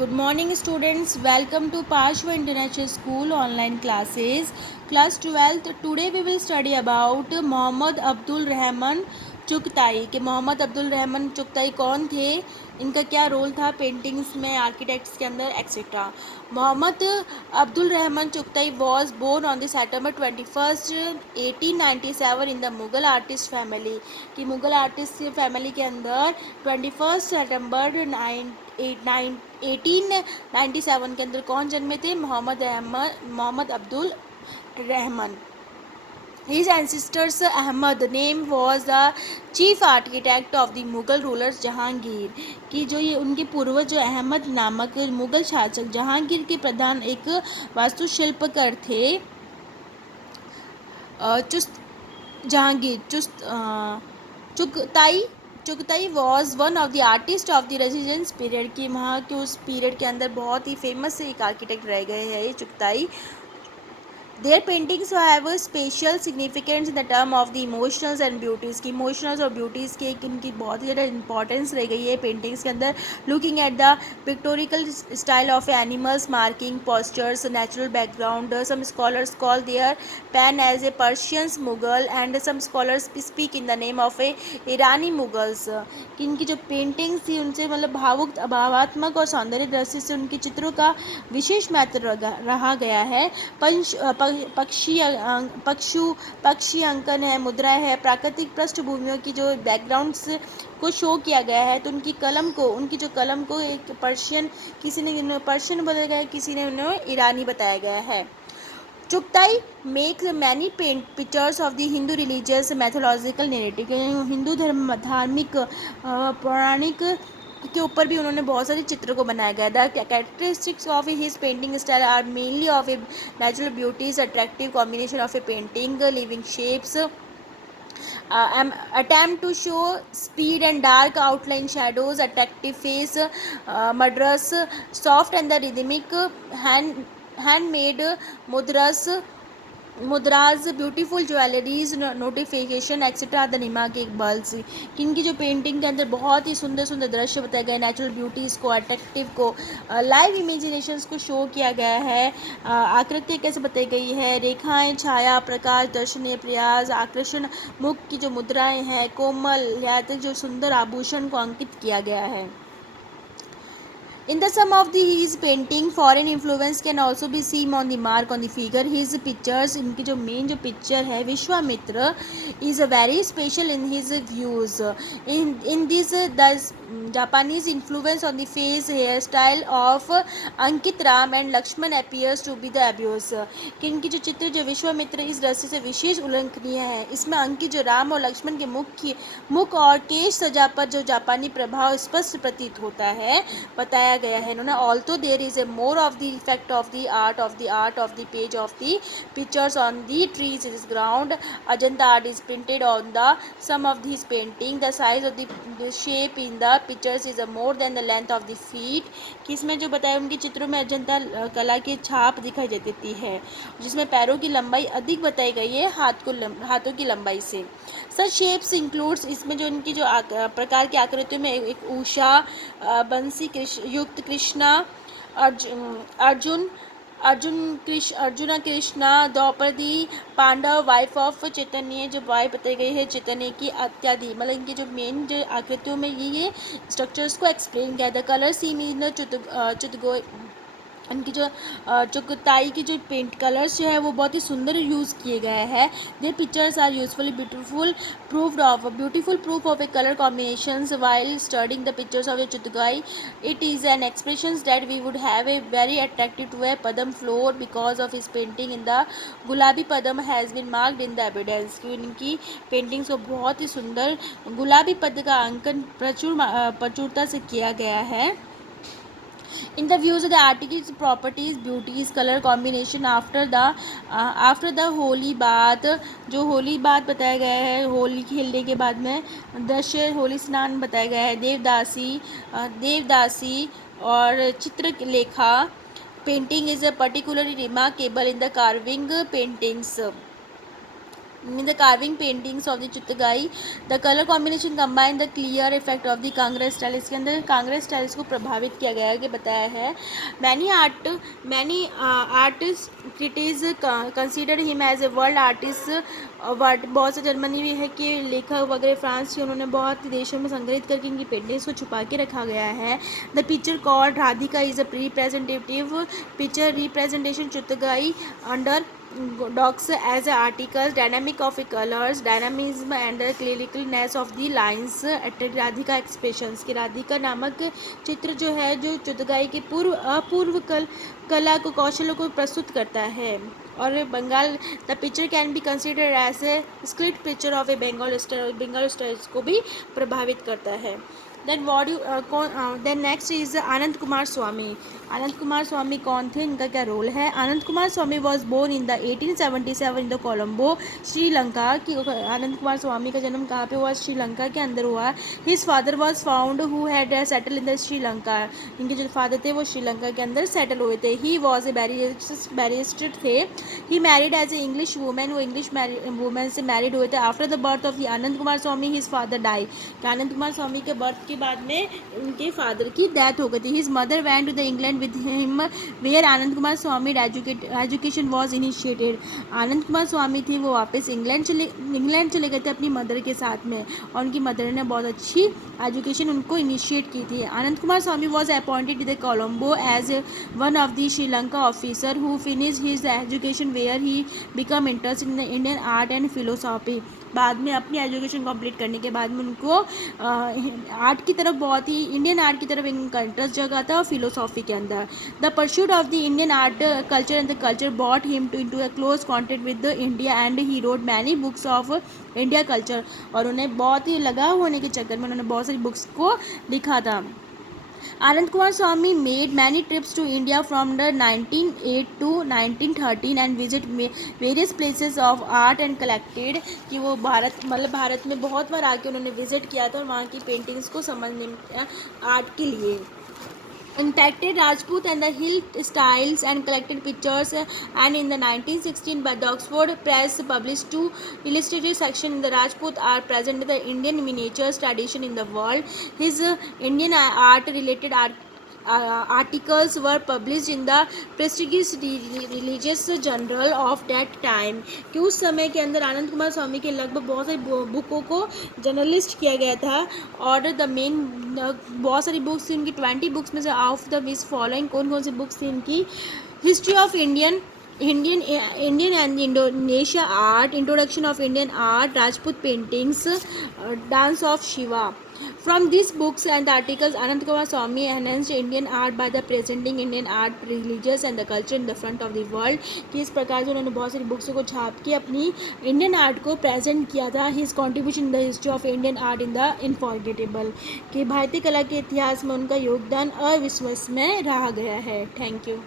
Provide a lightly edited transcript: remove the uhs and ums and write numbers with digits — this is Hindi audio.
Good morning students, welcome to Pashwa International School online classes. Class 12th, today we will study about Mohammad Abdul Rahman Chughtai कि मोहम्मद अब्दुल रहमान चुगताई कौन थे, इनका क्या रोल था पेंटिंग्स में, आर्किटेक्ट्स के अंदर etcetera. Mohammad Abdul Rahman Chughtai was born on the September 21st 1897 in the Mughal artist family कि मुग़ल आर्टिस्ट फैमिली के अंदर 21 सितंबर 1897 के अंदर कौन जन्मे थे? Mohammad Abdul Rahman. His ancestors Ahmad name was the chief architect of the Mughal rulers Jahangir कि जो ये उनके पूर्वज जो अहमद नामक मुग़ल शासक जहांगीर के प्रधान एक वास्तुशिल्पकार थे। Chughtai was one of the artist of the residence period कि वहाँ के उस पीरियड के अंदर बहुत ही फेमस एक आर्किटेक्ट रह गए हैं ये Chughtai. Their paintings have a special significance in the term of the emotions and beauties कि इमोशनल्स और ब्यूटीज़ की एक इनकी बहुत ही ज़्यादा इंपॉर्टेंस रह गई है पेंटिंग्स के अंदर। Looking at the pictorial style of animals marking postures natural background some scholars call their pan as a Persians Mughal and some scholars speak in the name of a Irani Mughals कि इनकी जो पेंटिंग्स थी उनसे मतलब भावात्मक और सौंदर्य दृष्टि से उनके चित्रों का विशेष महत्व रहा गया है। पक्षी अंकन है, मुद्रा है, प्राकृतिक पृष्ठभूमियों की जो बैकग्राउंड्स को शो किया गया है, तो उनकी जो कलम को एक किसी ने पर्शियन बताया गया है, किसी ने उन्हें ईरानी बताया गया है। Chughtai make many pictures of the Hindu religious mythological narrative Hindu धर्म धार्मिक पौराणिक के ऊपर भी उन्होंने बहुत सारे चित्र को बनाया गया। The characteristics of his painting style are mainly of a natural beauties attractive combination of a painting living shapes attempt to show speed and dark outline shadows attractive face murderous soft and the rhythmic handmade मुद्राज beautiful jewelleries notification etcetera the Nima के इकबाल्स कि इनकी जो पेंटिंग के अंदर बहुत ही सुंदर सुंदर दृश्य बताए गए, नेचुरल ब्यूटीज़ को अट्रैक्टिव को लाइव इमेजिनेशंस को शो किया गया है। आकृति कैसे बताई गई है, रेखाएं छाया प्रकाश दर्शनीय प्रयास आकर्षण मुख की जो मुद्राएं हैं कोमल यहाँ तक जो सुंदर आभूषण को अंकित किया गया है। In the sum of his painting, foreign influence can also be seen on the mark on the figure. His pictures, इनकी जो मेन जो पिक्चर है Vishwamitra is very special in his views. In this the Japanese influence on the face hairstyle of Ankit Ram and Lakshman appears to be the obvious. कि इनकी जो चित्र जो विश्वामित्र इस दृष्टि से विशेष उल्लेखनीय है, इसमें अंकित जो राम और लक्ष्मण के मुख और केश सजा पर जो जापानी प्रभाव स्पष्ट प्रतीत होता है बताया गया है इन्होंने। Also there is a more of the effect of the art of the page of the pictures on the trees is ground Ajanta art is printed on the some of this painting the size of the shape in the pictures is more than the length of the feet कि इसमें जो बताया उनके चित्रों में अजंता कला की छाप दिखाई देती है जिसमें पैरों की लंबाई अधिक बताई गई है हाथों की लंबाई से। सच शेप्स इंक्लूड्स इसमें जो इनकी जो प्रकार की आकृतियों में एक उषा बंसी युक्त कृष्णा अर्जुना कृष्णा द्रौपदी पांडव वाइफ ऑफ चैतन्य जो वाइफ बताई गई है चैतन्य की इत्यादि मतलब इनकी जो मेन जो आकृतियों में ये स्ट्रक्चर्स को एक्सप्लेन किया था। कलर सीम इन इनकी जो चुगताई की जो पेंट कलर्स जो है वो बहुत ही सुंदर यूज़ किए गए हैं। Their pictures are usefully beautiful proof of a colour combinations while studying the pictures of the Chughtai it is an expression that we would have a very attractive to a Padma floor because of his painting in the Gulabi Padma has been marked in the evidence कि इनकी पेंटिंग्स को बहुत ही सुंदर गुलाबी पद्म का अंकन प्रचुरता से किया गया है। In the views of the artistic properties, beauties, color combination after the holy bath जो होली बात बताया गया है होली खेलने के बाद में दृश्य होली स्नान बताया गया है। देवदासी और Chitralekha painting is a particularly remarkable in the carving paintings. In the carving paintings of the चित्रगाई the color combination combine the clear effect of the Congress style, इसके अंदर कांग्रेस स्टाइल्स को प्रभावित किया गया है कि बताया है. many artists critics consider him as a world artist. Word बहुत से जर्मनी भी है कि लेखक वगैरह फ्रांस के उन्होंने बहुत देशों में संग्रहित करके इनकी पेंटिंग्स को छुपा के रखा गया है. The picture called Radhika is a representative picture representation चित्रगाई under docs as articles dynamic of colors dynamism and the clericalness of the lines attract Radhika expressions कि राधिका नामक चित्र जो है जो चित्रगाई के अपूर्व कला को कौशलों को प्रस्तुत करता है. और Bengal the picture can be consider as a script picture of a Bengal styles को भी प्रभावित करता है. Then next is Anand Kumar Swami. Anand Kumar Swami कौन थे, इनका क्या रोल है. Anand Kumar Swami was born in the 1877 in the Colombo Sri Lanka की. आनंद कुमार स्वामी का जन्म कहाँ पे हुआ, श्रीलंका के अंदर हुआ. His father was found who had settle in the Sri Lanka. इनके जो फादर थे वो श्रीलंका के अंदर सेटल हुए थे. ही वॉज ए बैरिस्टर थे. He married as a English women, वो इंग्लिश वुमेन से मैरिड हुए थे. After the birth of Anand Kumar Swami his father die. Anand Kumar Swami के बर्थ के बाद में उनके फादर की डेथ हो गई थी. His mother went to the England with him where Anand Kumar Swami education was initiated. Anand Kumar Swami थे वो वापस इंग्लैंड चले गए थे अपनी मदर के साथ में, और उनकी मदर ने बहुत अच्छी एजुकेशन उनको इनिशिएट की थी. Anand Kumar Swami was appointed the Colombo as one of the Sri Lanka officer who finish his education where he become interest in Indian art and philosophy. बाद में अपनी एजुकेशन कंप्लीट करने के बाद में उनको आर्ट की तरफ बहुत ही इंडियन आर्ट की तरफ इनका इंटरेस्ट जगा था और फिलोसॉफी के अंदर. The pursuit of the Indian art culture and the culture bought him to a close contact with the India and he wrote many books of India culture. और उन्हें बहुत ही लगाव होने के चक्कर में उन्होंने बहुत सारी बुक्स को लिखा था. Anand Kumar Swamy made many trips to India from the 1908 to 1913 and visit various places of art and collected कि वो भारत में बहुत बार आके उन्होंने विजिट किया था और वहाँ की पेंटिंग्स को समझने आर्ट के लिए. Impacted Rajput and the Hill styles and collected pictures, and in the 1916 by the Oxford Press published two illustrated sections in the Rajput art present the Indian miniatures tradition in the world. His Indian art related articles were published in the prestigious religious journal of that time. कि उस समय के अंदर आनंद कुमार स्वामी के लगभग बहुत सारी बुकों को जर्नलिस्ट किया गया था. और द मेन बहुत सारी बुक्स थी उनकी 20 बुक्स में से ऑफ द विच फॉलोइंग कौन सी बुक्स थी इनकी. History of Indian and Indonesia art, introduction of Indian art, Rajput paintings, dance of Shiva. From these books and articles, Anand Kumar Swamy enhanced Indian art by the presenting Indian art, religious and the culture in the front of the world. कि इस प्रकार से उन्होंने बहुत सारी बुक्स को छाप के अपनी इंडियन आर्ट को प्रेजेंट किया था. His contribution in the history of Indian art in the unforgettable कि भारतीय कला के इतिहास में उनका योगदान अविस्मरणीय रहा गया है. Thank you.